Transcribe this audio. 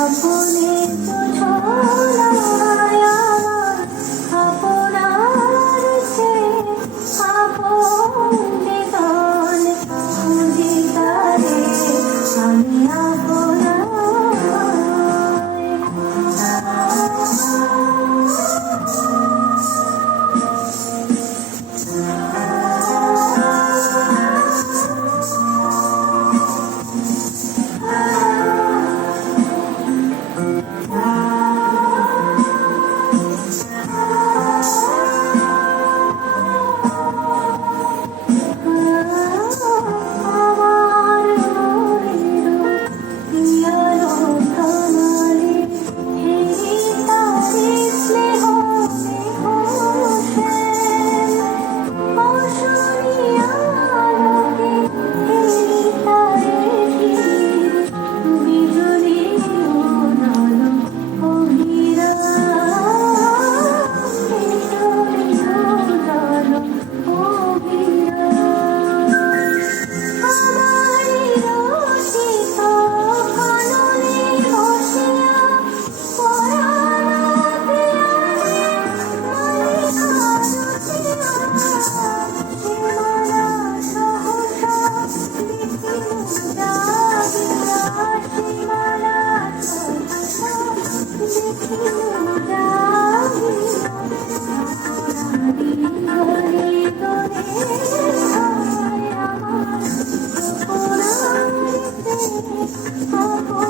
স্বপনে Oh,